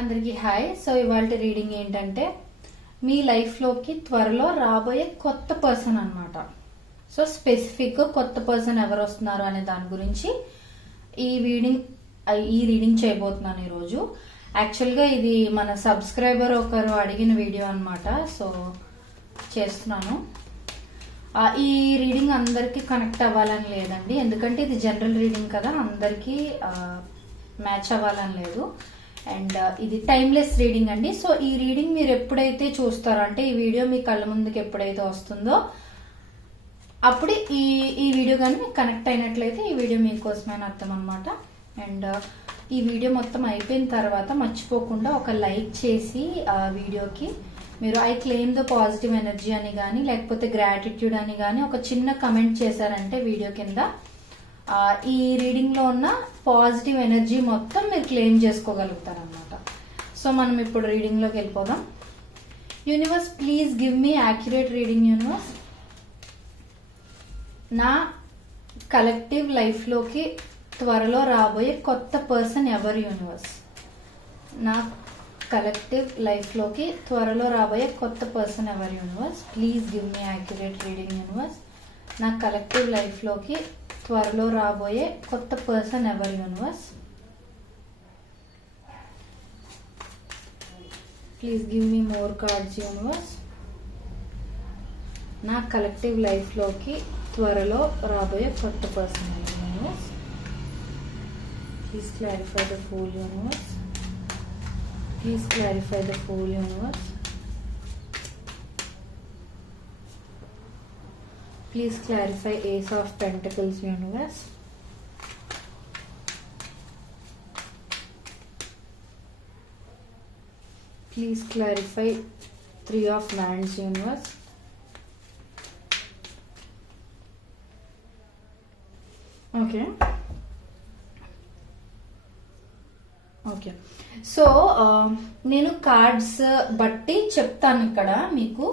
అందరికీ hi. So ఇవాళ reading ఏంటంటే మీ లైఫ్లోకి త్వరలో రాబోయే కొత్త పర్సన్ అన్నమాట. సో స్పెసిఫిక్ కొత్త పర్సన్ ఎవరు వస్తున్నారు అనే దాని గురించి ఈ రీడింగ్ చేయబోతున్నాను ఈరోజు. యాక్చువల్గా ఇది మన సబ్స్క్రైబర్ ఒకరు అడిగిన వీడియో అన్నమాట. సో చేస్తున్నాను. ఈ రీడింగ్ అందరికీ కనెక్ట్ అవ్వాలని లేదండి, ఎందుకంటే ఇది జనరల్ రీడింగ్ కదా, అందరికీ మ్యాచ్ అవ్వాలని లేదు. అండ్ ఇది టైమ్లెస్ రీడింగ్ అండి. సో ఈ రీడింగ్ మీరు ఎప్పుడైతే చూస్తారో, అంటే ఈ వీడియో మీ కళ్ళ ముందుకు ఎప్పుడైతే వస్తుందో అప్పుడు ఈ వీడియో కానీ మీకు కనెక్ట్ అయినట్లయితే ఈ వీడియో మీకోసమైన అర్థం అనమాట. అండ్ ఈ వీడియో మొత్తం అయిపోయిన తర్వాత మర్చిపోకుండా ఒక లైక్ చేసి ఆ వీడియోకి మీరు I claim the positive energy అని కానీ లేకపోతే గ్రాటిట్యూడ్ అని కానీ ఒక చిన్న కమెంట్ చేశారంటే వీడియో కింద ఈ రీడింగ్ లో ఉన్న పాజిటివ్ ఎనర్జీ మొత్తం మీరు క్లెయిమ్ చేసుకోగలుగుతారన్నమాట. సో మనం ఇప్పుడు రీడింగ్ లోకి వెళ్ళిపోదాం. Universe, please give me accurate reading. Universe, నా కలెక్టివ్ లైఫ్ లోకి త్వరలో రాబోయే కొత్త పర్సన్ ఎవరు? యూనివర్స్, నా కలెక్టివ్ లైఫ్ లోకి త్వరలో రాబోయే కొత్త పర్సన్ ఎవరు? Universe, please give me accurate reading. Universe, నా కలెక్టివ్ లైఫ్ లోకి త్వరలో రాబోయే కొత్త పర్సన్ ఎవరు? Universe, please give me more cards. Universe, నా కలెక్టివ్ లైఫ్ లోకి త్వరలో రాబోయే కొత్త పర్సన్ ఎవరు? Universe, please clarify the fool. Universe, please clarify the fool. Universe, please clarify Ace of Pentacles. Universe, please clarify Three of Wands. Universe, okay. So నేను cards బట్టి చెప్తాను. ఇక్కడ మీకు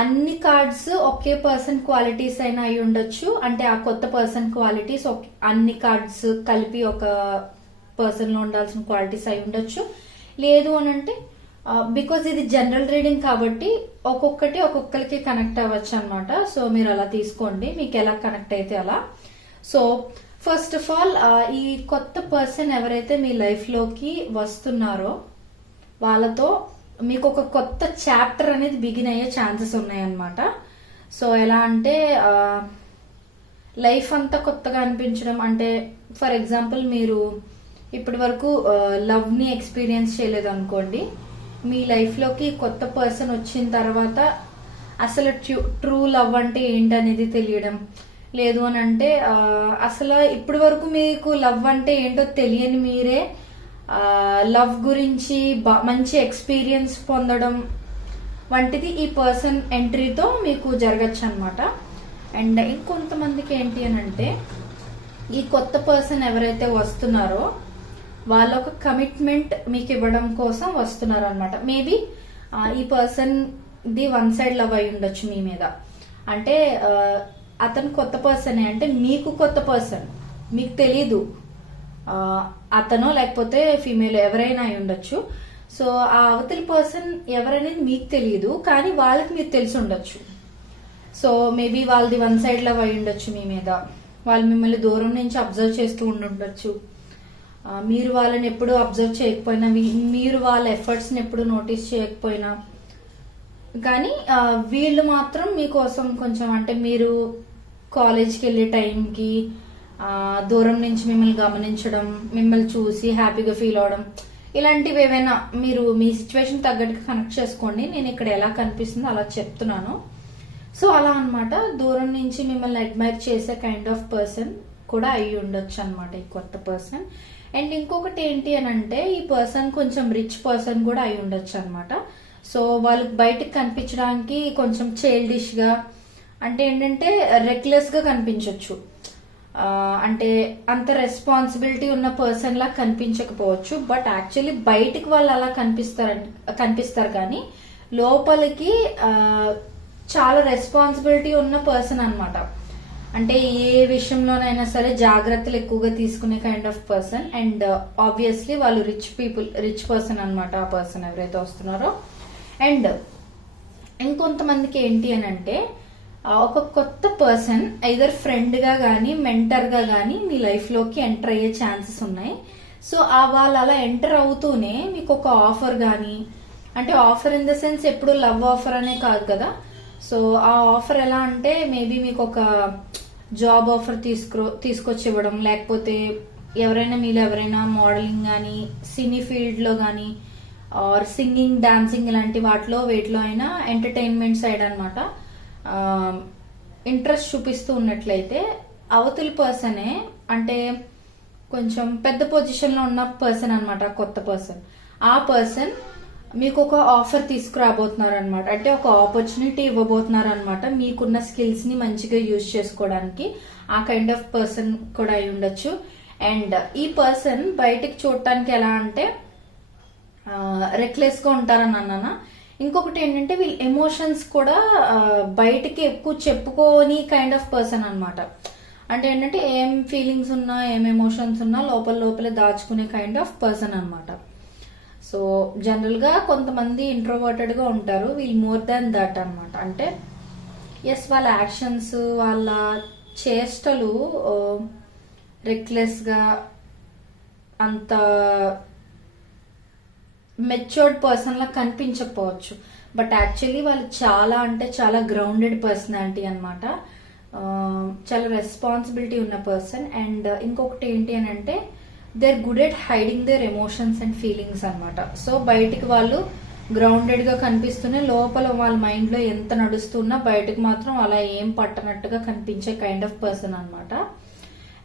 అన్ని కార్డ్స్ ఒకే పర్సన్ క్వాలిటీస్ అయినా అయి ఉండొచ్చు, అంటే ఆ కొత్త పర్సన్ క్వాలిటీస్ అన్ని కార్డ్స్ కలిపి ఒక పర్సన్ లో ఉండాల్సిన క్వాలిటీస్ అయి ఉండొచ్చు. లేదు అని అంటే బికాజ్ ఇది జనరల్ రీడింగ్ కాబట్టి ఒక్కొక్కరికి కనెక్ట్ అవ్వచ్చు అనమాట. సో మీరు అలా తీసుకోండి, మీకు ఎలా కనెక్ట్ అయితే అలా. సో ఫస్ట్ ఆఫ్ ఆల్ ఈ కొత్త పర్సన్ ఎవరైతే మీ లైఫ్ లోకి వస్తున్నారో వాళ్ళతో మీకు ఒక కొత్త చాప్టర్ అనేది బిగిన్ అయ్యే ఛాన్సెస్ ఉన్నాయన్నమాట. సో ఎలా అంటే లైఫ్ అంతా కొత్తగా అనిపించడం, అంటే ఫర్ ఎగ్జాంపుల్ మీరు ఇప్పటి వరకు లవ్ ని ఎక్స్పీరియన్స్ చేయలేదు అనుకోండి, మీ లైఫ్ లోకి కొత్త పర్సన్ వచ్చిన తర్వాత అసలు ట్రూ లవ్ అంటే ఏంటనేది తెలియడం, లేదు అని అంటే అసలు ఇప్పటి వరకు మీకు లవ్ అంటే ఏంటో తెలియని మీరే లవ్ గురించి మంచి ఎక్స్పీరియన్స్ పొందడం వంటిది ఈ పర్సన్ ఎంట్రీతో మీకు జరగచ్చు అనమాట. అండ్ ఇంకొంతమందికి ఏంటి అని అంటే ఈ కొత్త పర్సన్ ఎవరైతే వస్తున్నారో వాళ్ళ ఒక కమిట్మెంట్ మీకు ఇవ్వడం కోసం వస్తున్నారు అనమాట. మేబీ ఈ person the one side love అయి ఉండొచ్చు మీ మీద, అంటే అతను కొత్త పర్సనే, అంటే మీకు కొత్త పర్సన్, మీకు తెలీదు అతనో లేకపోతే ఫీమేల్ ఎవరైనా అయి ఉండొచ్చు. సో ఆ అవతలి పర్సన్ ఎవరనేది మీకు తెలియదు, కానీ వాళ్ళకి మీరు తెలిసి ఉండొచ్చు. సో మేబీ వాళ్ళది వన్ సైడ్ లవ్ అయి ఉండొచ్చు మీ మీద, వాళ్ళు మిమ్మల్ని దూరం నుంచి అబ్జర్వ్ చేస్తూ ఉండొచ్చు, మీరు వాళ్ళని ఎప్పుడు అబ్జర్వ్ చేయకపోయినా, మీరు వాళ్ళ ఎఫర్ట్స్ ని ఎప్పుడు నోటీస్ చేయకపోయినా, కానీ వీళ్ళు మాత్రం మీకోసం కొంచెం, అంటే మీరు కాలేజ్కి వెళ్ళే టైంకి దూరం నుంచి మిమ్మల్ని గమనించడం, మిమ్మల్ని చూసి హ్యాపీగా ఫీల్ అవడం, ఇలాంటివి ఏవైనా మీరు మీ సిచ్యువేషన్ తగ్గట్టుగా కనెక్ట్ చేసుకోండి. నేను ఇక్కడ ఎలా కనిపిస్తుందో అలా చెప్తున్నాను. సో అలా అనమాట, దూరం నుంచి మిమ్మల్ని అడ్మైర్ చేసే కైండ్ ఆఫ్ పర్సన్ కూడా అయి ఉండొచ్చు అనమాట ఈ కొత్త పర్సన్. అండ్ ఇంకొకటి ఏంటి అని అంటే ఈ పర్సన్ కొంచెం రిచ్ పర్సన్ కూడా అయి ఉండొచ్చు అనమాట. సో వాళ్ళకి బయటకు కనిపించడానికి కొంచెం చైల్డిష్ గా, అంటే ఏంటంటే రెక్లెస్ గా కనిపించవచ్చు, అంటే అంత రెస్పాన్సిబిలిటీ ఉన్న పర్సన్ లా కనిపించకపోవచ్చు, బట్ యాక్చువల్లీ బయటికి వాళ్ళు అలా కనిపిస్తారు కానీ లోపలికి చాలా రెస్పాన్సిబిలిటీ ఉన్న పర్సన్ అనమాట. అంటే ఏ విషయంలోనైనా సరే జాగ్రత్తలు ఎక్కువగా తీసుకునే kind of person. And obviously వాళ్ళు రిచ్ పర్సన్ అనమాట ఆ పర్సన్ ఎవరైతే వస్తున్నారో. అండ్ ఇంకొంతమందికి ఏంటి అని అంటే ఒక కొత్త పర్సన్ ఐదర్ ఫ్రెండ్ గా గానీ మెంటర్ గా గానీ మీ లైఫ్ లోకి ఎంటర్ అయ్యే ఛాన్సెస్ ఉన్నాయి. సో వాళ్ళు అలా ఎంటర్ అవుతూనే మీకు ఒక ఆఫర్ గానీ, అంటే ఆఫర్ ఇన్ ద సెన్స్ ఎప్పుడు లవ్ ఆఫర్ అనే కాదు కదా. సో ఆ ఆఫర్ ఎలా అంటే మేబీ మీకు ఒక జాబ్ ఆఫర్ తీసుకొచ్చి ఇవ్వడం, లేకపోతే మీలో ఎవరైనా మోడలింగ్ కానీ సినీ ఫీల్డ్ లో కానీ ఆర్ సింగింగ్ డాన్సింగ్ ఇలాంటి వేటిలో అయినా ఎంటర్టైన్మెంట్ సైడ్ అనమాట ఇంట్రెస్ట్ చూపిస్తూ ఉన్నట్లయితే అవతలి పర్సనే అంటే కొంచెం పెద్ద పొజిషన్ లో ఉన్న పర్సన్ అనమాట కొత్త పర్సన్. ఆ పర్సన్ మీకు ఒక ఆఫర్ తీసుకురాబోతున్నారు అనమాట, అంటే ఒక ఆపర్చునిటీ ఇవ్వబోతున్నారు అనమాట మీకున్న స్కిల్స్ ని మంచిగా యూజ్ చేసుకోవడానికి. ఆ కైండ్ ఆఫ్ పర్సన్ కూడా అయి ఉండొచ్చు. అండ్ ఈ పర్సన్ బయటికి చూడటానికి ఎలా అంటే రెక్లెస్ గా ఉంటారని అన్నానా. ఇంకొకటి ఏంటంటే వీళ్ళ ఎమోషన్స్ కూడా బయటికి ఎక్కువ చెప్పుకోని కైండ్ ఆఫ్ పర్సన్ అనమాట. అంటే ఏంటంటే ఏం ఫీలింగ్స్ ఉన్నా ఏం ఎమోషన్స్ ఉన్నా లోపలే దాచుకునే కైండ్ ఆఫ్ పర్సన్ అనమాట. సో జనరల్ గా కొంతమంది ఇంట్రోవర్టెడ్ గా ఉంటారు, వీళ్ళు మోర్ దాన్ దట్ అనమాట. అంటే ఎస్ వాళ్ళ యాక్షన్స్ వాళ్ళ చేష్టలు రెక్లెస్ గా అంత మెచ్యూర్డ్ పర్సన్ లా కనిపించకపోవచ్చు, బట్ యాక్చువల్లీ వాళ్ళు చాలా అంటే చాలా గ్రౌండెడ్ పర్సనాలిటీ అనమాట. చాలా రెస్పాన్సిబిలిటీ ఉన్న పర్సన్. అండ్ ఇంకొకటి ఏంటి అని అంటే they are good at hiding their emotions and feelings అనమాట. సో బయటికి వాళ్ళు గ్రౌండెడ్ గా కనిపిస్తూనే లోపల వాళ్ళ మైండ్ లో ఎంత నడుస్తున్నా బయటకు మాత్రం అలా ఏం పట్టనట్టుగా కనిపించే కైండ్ ఆఫ్ పర్సన్ అనమాట.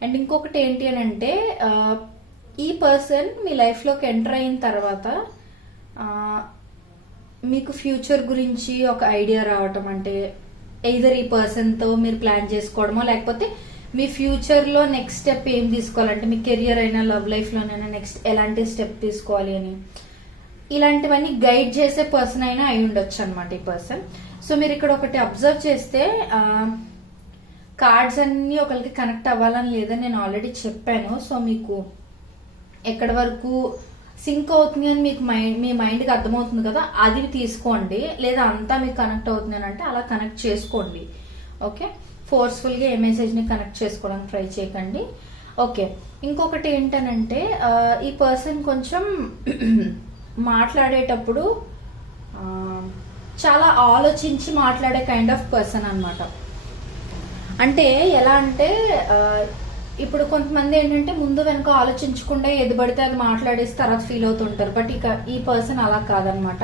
అండ్ ఇంకొకటి ఏంటి అని అంటే ఈ పర్సన్ మీ లైఫ్ లోకి ఎంటర్ అయిన తర్వాత మీకు ఫ్యూచర్ గురించి ఒక ఐడియా రావటం, అంటే ఎయిదర్ ఈ పర్సన్ తో మీరు ప్లాన్ చేసుకోవడమో లేకపోతే మీ ఫ్యూచర్ లో నెక్స్ట్ స్టెప్ ఏం తీసుకోవాలంటే మీ కెరియర్ అయినా లవ్ లైఫ్ లోనైనా నెక్స్ట్ ఎలాంటి స్టెప్ తీసుకోవాలి అని ఇలాంటివన్నీ గైడ్ చేసే పర్సన్ అయినా అయి ఉండొచ్చు అనమాట ఈ పర్సన్. సో మీరు ఇక్కడ ఒకటి అబ్జర్వ్ చేస్తే కార్డ్స్ అన్ని ఒకరికి కనెక్ట్ అవ్వాలని లేదని నేను ఆల్రెడీ చెప్పాను. సో మీకు ఎక్కడి వరకు సింక్ అవుతుంది అని మీకు మీ మైండ్ కి అర్థమవుతుంది కదా, అది తీసుకోండి. లేదా అంతా మీకు కనెక్ట్ అవుతుంది అని అంటే అలా కనెక్ట్ చేసుకోండి. ఓకే, ఫోర్స్ఫుల్ గా ఏ మెసేజ్ ని కనెక్ట్ చేసుకోవడానికి ట్రై చేయకండి. ఓకే, ఇంకొకటి ఏంటనంటే ఈ పర్సన్ కొంచెం మాట్లాడేటప్పుడు చాలా ఆలోచించి మాట్లాడే కైండ్ ఆఫ్ పర్సన్ అనమాట. అంటే ఎలా అంటే ఇప్పుడు కొంతమంది ఏంటంటే ముందు వెనుక ఆలోచించకుండా ఏది పడితే అది మాట్లాడేసి తర్వాత ఫీల్ అవుతుంటారు. బట్ ఇక ఈ పర్సన్ అలా కాదనమాట.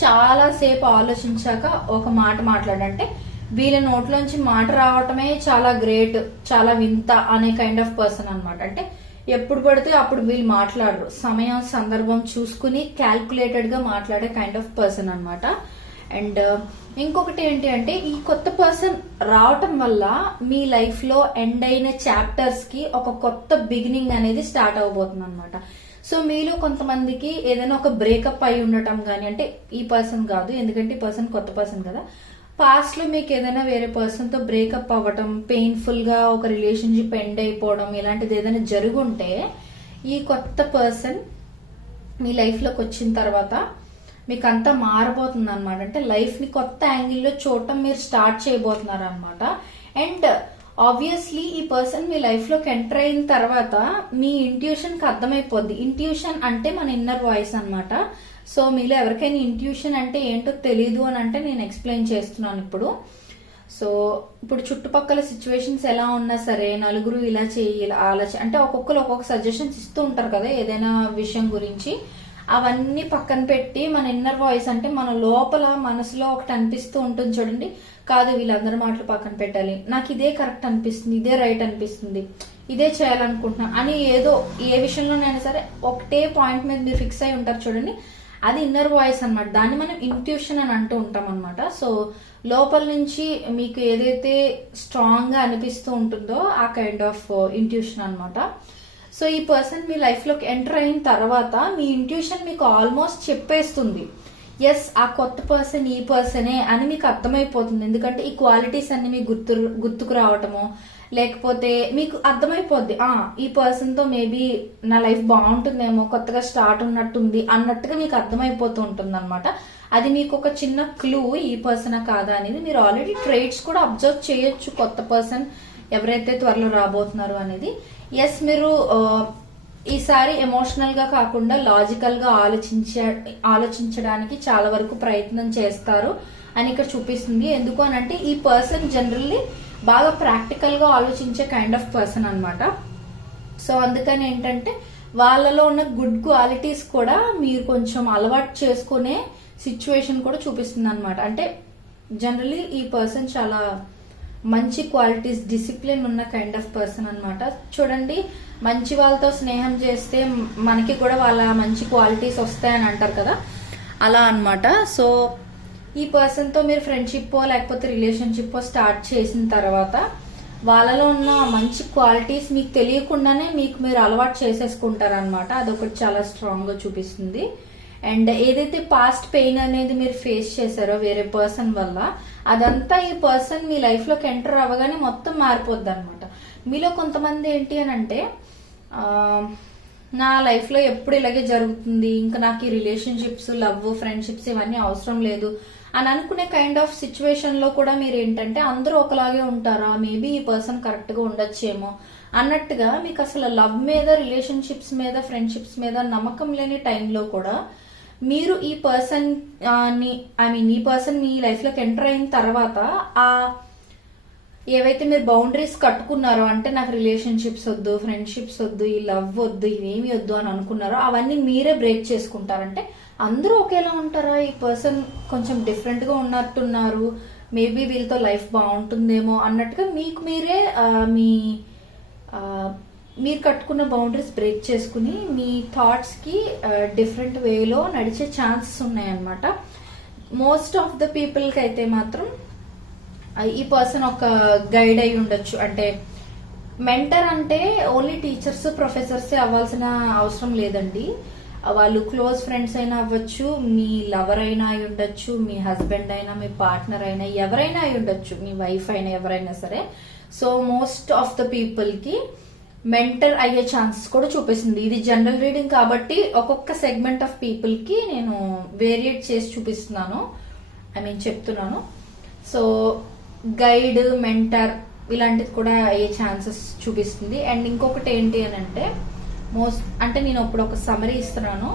చాలా సేపు ఆలోచించాక ఒక మాట మాట్లాడంటే వీళ్ళ నోట్లోంచి మాట రావటమే చాలా గ్రేట్, చాలా వింత అనే కైండ్ ఆఫ్ పర్సన్ అనమాట. అంటే ఎప్పుడు పడితే అప్పుడు వీళ్ళు మాట్లాడరు, సమయం సందర్భం చూసుకుని క్యాల్కులేటెడ్ గా మాట్లాడే కైండ్ ఆఫ్ పర్సన్ అనమాట. అండ్ ఇంకొకటి ఏంటి అంటే ఈ కొత్త పర్సన్ రావటం వల్ల మీ లైఫ్ లో ఎండ్ అయిన చాప్టర్స్ కి ఒక కొత్త బిగినింగ్ అనేది స్టార్ట్ అవబోతుంది అనమాట. సో మీలో కొంతమందికి ఏదైనా ఒక బ్రేకప్ అయి ఉండటం కానీ, అంటే ఈ పర్సన్ కాదు ఎందుకంటే ఈ పర్సన్ కొత్త పర్సన్ కదా, పాస్ట్ లో మీకు ఏదైనా వేరే పర్సన్ తో బ్రేకప్ అవ్వటం, పెయిన్ఫుల్ గా ఒక రిలేషన్షిప్ ఎండ్ అయిపోవడం ఇలాంటిది ఏదైనా జరుగుంటే ఈ కొత్త పర్సన్ మీ లైఫ్ లోకి వచ్చిన తర్వాత మీకు అంతా మారబోతుంది అనమాట. అంటే లైఫ్ ని కొత్త యాంగిల్లో చూడటం మీరు స్టార్ట్ చేయబోతున్నారు అనమాట. అండ్ ఆబ్వియస్లీ ఈ పర్సన్ మీ లైఫ్ లోకి ఎంటర్ అయిన తర్వాత మీ ఇంట్యూషన్ కి అర్థమైపోద్ది. ఇంట్యూషన్ అంటే మన ఇన్నర్ వాయిస్ అనమాట. సో మీలో ఎవరికైనా ఇంట్యూషన్ అంటే ఏంటో తెలీదు అని అంటే నేను ఎక్స్ప్లెయిన్ చేస్తున్నాను ఇప్పుడు. సో ఇప్పుడు చుట్టుపక్కల సిచ్యువేషన్స్ ఎలా ఉన్నా సరే నలుగురు ఇలా చేయి అలా అంటే ఒక్కొక్కరు ఒక్కొక్క సజెషన్స్ ఇస్తూ ఉంటారు కదా ఏదైనా విషయం గురించి. అవన్నీ పక్కన పెట్టి మన ఇన్నర్ వాయిస్ అంటే మన లోపల మనసులో ఒకటి అనిపిస్తూ ఉంటుంది చూడండి, కాదు వీళ్ళందరి మాటలు పక్కన పెట్టాలి, నాకు ఇదే కరెక్ట్ అనిపిస్తుంది, ఇదే రైట్ అనిపిస్తుంది, ఇదే చేయాలనుకుంటున్నా అని ఏదో ఏ విషయంలోనైనా సరే ఒకటే పాయింట్ మీద మీరు ఫిక్స్ అయి ఉంటారు చూడండి, అది ఇన్నర్ వాయిస్ అనమాట. దాన్ని మనం ఇంట్యూషన్ అని అంటూ ఉంటాం అనమాట. సో లోపల నుంచి మీకు ఏదైతే స్ట్రాంగ్ గా అనిపిస్తూ ఉంటుందో ఆ కైండ్ ఆఫ్ ఇంట్యూషన్ అనమాట. సో ఈ పర్సన్ మీ లైఫ్ లోకి ఎంటర్ అయిన తర్వాత మీ ఇంట్యూషన్ మీకు ఆల్మోస్ట్ చెప్పేస్తుంది ఎస్ ఆ కొత్త పర్సన్ ఈ పర్సనే అని మీకు అర్థమైపోతుంది. ఎందుకంటే ఈ క్వాలిటీస్ అన్ని మీకు గుర్తుకు రావటము, లేకపోతే మీకు అర్థమైపోద్ది ఈ పర్సన్ తో మేబీ నా లైఫ్ బాగుంటుందేమో, కొత్తగా స్టార్ట్ ఉన్నట్టుంది అన్నట్టుగా మీకు అర్థమైపోతూ ఉంటుంది అనమాట. అది మీకు ఒక చిన్న క్లూ ఈ పర్సనా కాదా అనేది. మీరు ఆల్రెడీ ట్రేడ్స్ కూడా అబ్జర్వ్ చేయొచ్చు కొత్త పర్సన్ ఎవరైతే త్వరలో రాబోతున్నారు అనేది. ఎస్, మీరు ఈసారి ఎమోషనల్ గా కాకుండా లాజికల్ గా ఆలోచించడానికి చాలా వరకు ప్రయత్నం చేస్తారు అని ఇక్కడ చూపిస్తుంది. ఎందుకు అని అంటే ఈ పర్సన్ జనరల్లీ బాగా ప్రాక్టికల్ గా ఆలోచించే కైండ్ ఆఫ్ పర్సన్ అనమాట. సో అందుకని ఏంటంటే వాళ్ళలో ఉన్న గుడ్ క్వాలిటీస్ కూడా మీరు కొంచెం అలవాటు చేసుకునే సిచ్యువేషన్ కూడా చూపిస్తుంది అనమాట. అంటే జనరలీ ఈ పర్సన్ చాలా మంచి క్వాలిటీస్, డిసిప్లిన్ ఉన్న కైండ్ ఆఫ్ పర్సన్ అనమాట. చూడండి, మంచి వాళ్ళతో స్నేహం చేస్తే మనకి కూడా వాళ్ళ మంచి క్వాలిటీస్ వస్తాయని అంటారు కదా, అలా అనమాట. సో ఈ పర్సన్ తో మీరు ఫ్రెండ్షిప్ లేకపోతే రిలేషన్షిప్ స్టార్ట్ చేసిన తర్వాత వాళ్ళలో ఉన్న మంచి క్వాలిటీస్ మీకు తెలియకుండానే మీకు మీరు అలవాటు చేసేసుకుంటారు అనమాట. అదొకటి చాలా స్ట్రాంగ్ గా చూపిస్తుంది. అండ్ ఏదైతే పాస్ట్ పెయిన్ అనేది మీరు ఫేస్ చేశారో వేరే పర్సన్ వల్ల, అదంతా ఈ పర్సన్ మీ లైఫ్ లోకి ఎంటర్ అవ్వగానే మొత్తం మారిపోద్ది అనమాట. మీలో కొంతమంది ఏంటి అని అంటే నా లైఫ్ లో ఎప్పుడు ఇలాగే జరుగుతుంది, ఇంకా నాకు ఈ రిలేషన్షిప్స్, లవ్, ఫ్రెండ్షిప్స్ ఇవన్నీ అవసరం లేదు అని అనుకునే కైండ్ ఆఫ్ సిచ్యువేషన్ లో కూడా మీరు ఏంటంటే అందరూ ఒకలాగే ఉంటారా, మేబీ ఈ పర్సన్ కరెక్ట్ గా ఉండొచ్చేమో అన్నట్టుగా మీకు అసలు లవ్ మీద, రిలేషన్షిప్స్ మీద, ఫ్రెండ్షిప్స్ మీద నమ్మకం లేని టైంలో కూడా మీరు ఈ పర్సన్ ఈ పర్సన్ మీ లైఫ్ లోకి ఎంటర్ అయిన తర్వాత ఏవైతే మీరు బౌండరీస్ కట్టుకున్నారో, అంటే నాకు రిలేషన్షిప్స్ వద్దు, ఫ్రెండ్షిప్స్ వద్దు, ఈ లవ్ వద్దు, ఇవేమి వద్దు అని అనుకున్నారో అవన్నీ మీరే బ్రేక్ చేసుకుంటారంటే అందరూ ఒకేలా ఉంటారా, ఈ పర్సన్ కొంచెం డిఫరెంట్ గా ఉన్నట్టున్నారు, మేబీ వీళ్ళతో లైఫ్ బాగుంటుందేమో అన్నట్టుగా మీకు మీరే మీరు కట్టుకున్న బౌండరీస్ బ్రేక్ చేసుకుని మీ థాట్స్ కి డిఫరెంట్ వేలో నడిచే ఛాన్సెస్ ఉన్నాయన్నమాట. మోస్ట్ ఆఫ్ ద పీపుల్ కి అయితే మాత్రం ఈ పర్సన్ ఒక గైడ్ అయి ఉండొచ్చు. అంటే మెంటర్ అంటే ఓన్లీ టీచర్స్, ప్రొఫెసర్స్ అవ్వాల్సిన అవసరం లేదండి. వాళ్ళు క్లోజ్ ఫ్రెండ్స్ అయినా అవ్వచ్చు, మీ లవర్ అయినా అయి ఉండొచ్చు, మీ హస్బెండ్ అయినా, మీ పార్ట్నర్ అయినా, ఎవరైనా అయి ఉండొచ్చు, మీ వైఫ్ అయినా, ఎవరైనా సరే. So most of the people కి మెంటర్ అయ్యే ఛాన్సెస్ కూడా చూపిస్తుంది. ఇది జనరల్ రీడింగ్ కాబట్టి ఒక్కొక్క సెగ్మెంట్ ఆఫ్ పీపుల్ కి నేను వేరియేట్ చేసి చూపిస్తున్నాను, చెప్తున్నాను. సో గైడ్, మెంటర్ ఇలాంటిది కూడా అయ్యే ఛాన్సెస్ చూపిస్తుంది. అండ్ ఇంకొకటి ఏంటి అని అంటే నేను ఇప్పుడు ఒక సమరీ ఇస్తున్నాను.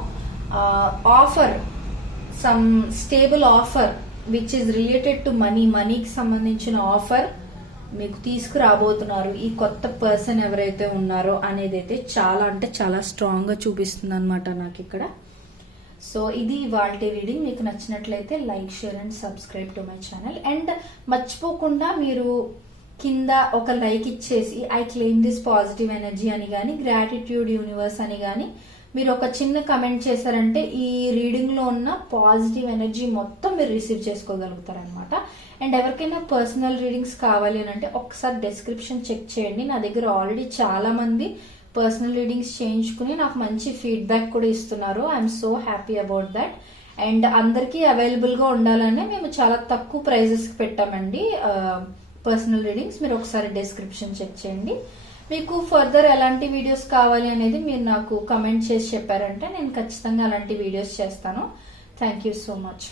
Offer, some stable offer which is related to మనీకి సంబంధించిన ఆఫర్ మీకు తీసుకురాబోతున్నారు ఈ కొత్త పర్సన్ ఎవరైతే ఉన్నారో అనేది అయితే చాలా అంటే చాలా స్ట్రాంగ్ గా చూపిస్తుంది అనమాట నాకు ఇక్కడ. సో ఇది ఇవాల్టి రీడింగ్. మీకు నచ్చినట్లయితే like, share and subscribe to my channel. And మర్చిపోకుండా మీరు కింద ఒక లైక్ ఇచ్చేసి I claim this positive energy అని గాని, గ్రాటిట్యూడ్ యూనివర్స్ అని గాని మీరు ఒక చిన్న కమెంట్ చేశారంటే ఈ రీడింగ్ లో ఉన్న పాజిటివ్ ఎనర్జీ మొత్తం మీరు రిసీవ్ చేసుకోగలుగుతారనమాట. అండ్ ఎవరికైనా పర్సనల్ రీడింగ్స్ కావాలి అని అంటే ఒకసారి డిస్క్రిప్షన్ చెక్ చేయండి. నా దగ్గర ఆల్రెడీ చాలా మంది పర్సనల్ రీడింగ్స్ చేయించుకుని నాకు మంచి ఫీడ్బ్యాక్ కూడా ఇస్తున్నారు. I'm so happy about that. And అందరికీ అవైలబుల్ గా ఉండాలని మేము చాలా తక్కువ ప్రైజెస్ కి పెట్టామండి పర్సనల్ రీడింగ్స్. మీరు ఒకసారి డిస్క్రిప్షన్ చెక్ చేయండి. మీకు ఫర్దర్ ఎలాంటి వీడియోస్ కావాలి అనేది మీరు నాకు కమెంట్ చేసి చెప్పారంటే నేను ఖచ్చితంగా అలాంటి వీడియోస్ చేస్తాను. Thank you so much.